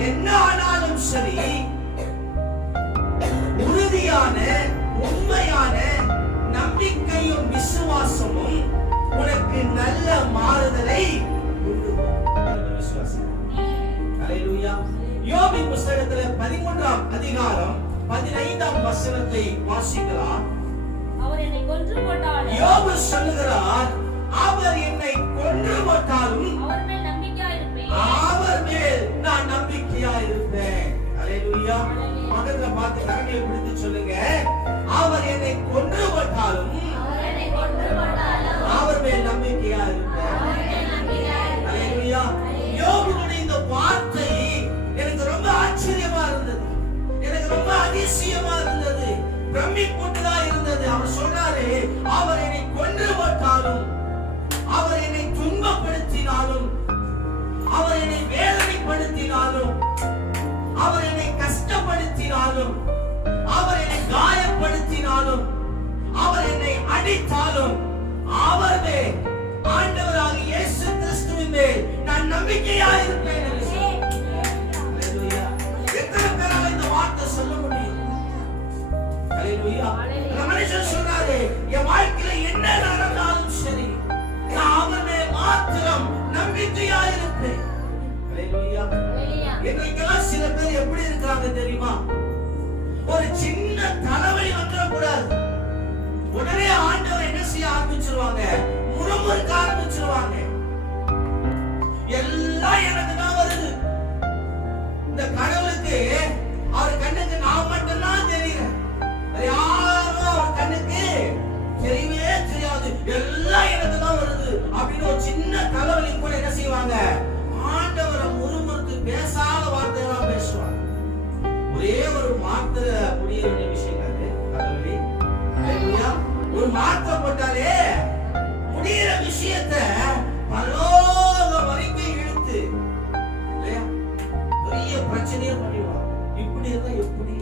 என்ன ஆனாலும் சரி உறுதியான உண்மையான நம்பிக்கையும் விசுவாசமும் உனக்கு நல்ல மாறுதலை யோபின் புஸ்தகத்துல பதிமூன்றாம் அதிகாரம் பதினைந்தாம் வசனத்தை வாசிக்கலாம். அவர் என்னை கொன்று போட்டாலும் யோபு சொல்லுகிறார் அவர் என்னை கொன்று போட்டாலும் அவர் மேல் நம்பிக்கையாயிருப்பேன் அவர் கொன்று போட்டாலும் அவர் மேல் நம்பிக்கையா இருப்பார் அவர் இந்த வார்த்தை எனக்கு ரொம்ப ஆச்சரியமா இருந்தது. எனக்கு ரொம்ப அதிசயமா இருந்தது. பிரமிப்பூட்டுதா இருந்தது. அவர் சொன்னாரு அவர் என்னை கொன்று போட்டாலும் அவர் என்னை துன்பப்படுத்தினாலும் அவர் என்னை வேதனைப்படுத்தினாலும் அடித்தாலும் அவர் மேல் ஆண்டவராக இயேசு கிறிஸ்துவின் மேல் நான் நம்பிக்கையா இருப்பேன். எத்தனை பேரால இந்த வார்த்தை சொல்ல முடியும்? மனுஷன் சொன்னாரு என் வாழ்க்கையில என்ன நடந்தாலும் சரி நான் மேல் மாத்திரம் நம்பிக்கையா இருப்பேன் சில பேர் எப்படி இருக்காங்க தெரியுமா? ஒரு சின்ன தலைவலி வந்துடக்கூடாது. உடனே ஆண்டவர் என்ன செய்ய ஆரம்பிச்சிருவாங்க? முறமுறுக்க ஆரம்பிச்சிருவாங்க. எல்லாம் எனக்கு தான் வருது. இந்த கடவுளுக்கு அவர் கண்ணுக்கு நான் மட்டும்தான் தெரியுறேன் யாரும் அவர் கண்ணுக்கு தெரியவே தெரியாது. எல்லாம் எனக்கு தான் வருது அப்படின்னு ஒரு சின்ன தலைவலி கூட என்ன செய்வாங்க? ஆண்டவரை முறுமுறுத்து பேசாத வார்த்தையெல்லாம் பேசுவாங்க. ஒரே ஒரு வார்த்தை விஷயத்த பரலோகம் வரைக்கும் இழுத்து இல்லையா? பெரிய பிரச்சனையே பண்ணிடுவாங்க. இப்படி இருந்தா எப்படி?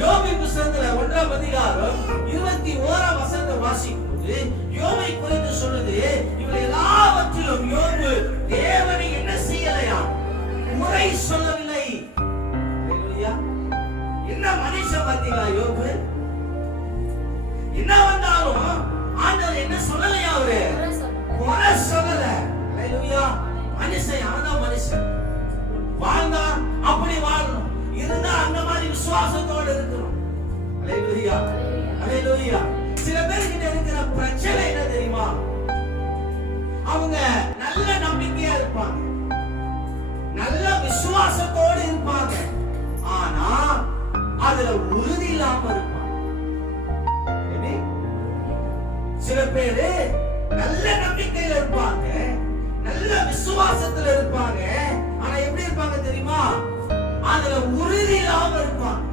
யோபி புஸ்தகத்துல ஒன்றாம் அதிகாரம் இருபத்தி ஓராம் வசந்த வாசிக்கும் போது யோபை குறித்து சொல்லுது இவள் எல்லாவற்றிலும் யோபு தேவனை என்ன செய்யலையா? முறை சொல்லவில்லை. என்ன மனுஷன் பார்த்தீங்களா யோபு? என்ன வந்தாலும் ஆண்டவர் என்ன சொல்ல சில பேர்கிட்ட இருக்கிற பிரச்சனை என்ன தெரியுமா? அவங்க நல்ல நம்பிக்கையா இருப்பாங்க. நல்ல விசுவாசத்தோடு இருப்பாங்க. ஆனா அதுல உறுதி இல்லாம இருப்பாங்க. சில பேரு நல்ல நம்பிக்கையில இருப்பாங்க. நல்ல விசுவாசத்துல இருப்பாங்க. ஆனா எப்படி இருப்பாங்க தெரியுமா? அதுல உறுதி இல்லாம இருப்பாங்க.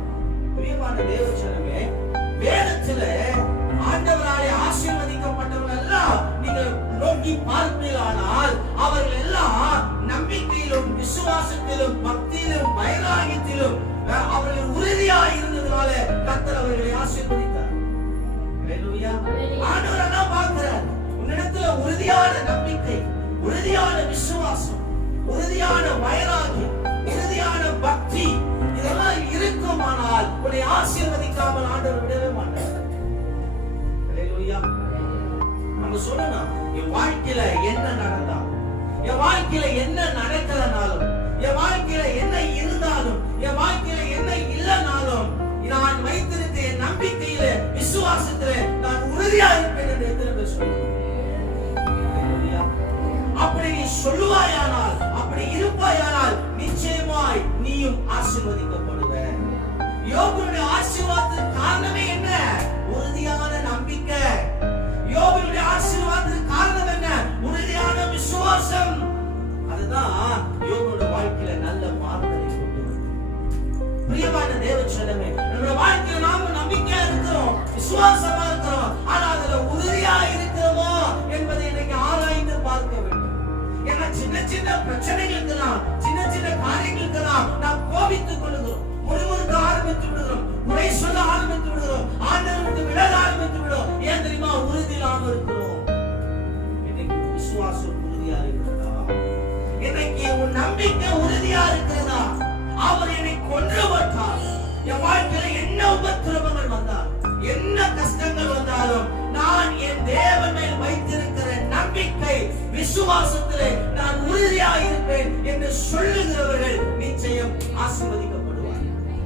நோக்கி பார்ப்பீர்களானால் அவர்கள் எல்லாம் நம்பிக்கையிலும் விசுவாசத்திலும் பக்தியிலும் வைராகியத்திலும் அவர்கள் உறுதியாக இருந்ததுனால கர்த்தர் அவர்களை ஆசீர்வதித்தார். ஆண்டவர் அதான் பார்க்கிறார். உன்னிடத்துல உறுதியான நம்பிக்கை உறுதியான விசுவாசம் உறுதியான வைராகியம் உறுதியான பக்தி இதெல்லாம் இருக்குமானால் உன்னை ஆசீர்வதிக்காமல் ஆண்டவர் விடவே நான் இருப்பேன் என்று எத்தனை பேர் சொல்லுங்க அப்படி நீ சொல்லுவாயானால் அப்படி இருப்பாயானால் நிச்சயமாய் நீயும் ஆசீர்வதிக்கப்படுவ. ஆசீர்வாதத்துக்கு காரணமே என்ன? உறுதியான நம்பிக்கை. ஆசீர்வாதத்துக்கு காரணம் என்ன? உறுதியான விசுவாசம். அதுதான் யோபுடைய வாழ்க்கையில நல்ல மாறுதலை கொண்டு பிரியமான தேவ சொன்னமே நம்முடைய வாழ்க்கையில நாம நம்பிக்கையா இருக்கிறோம் விசுவாசமா அவர் என்னை கொன்றவர் தான் என் வாழ்க்கையில என்ன உபத்திரவங்கள் வந்தால் என்ன கஷ்டங்கள் வந்தாலும் நான் என் தேவன் மேல் வைத்திருக்கிற நம்பிக்கை விசுவாசத்திலே நான் உறுதியாக இருப்பேன் என்று சொல்லுகிறவர்கள் நிச்சயம் ஆசிர்வதிக்கப்படும்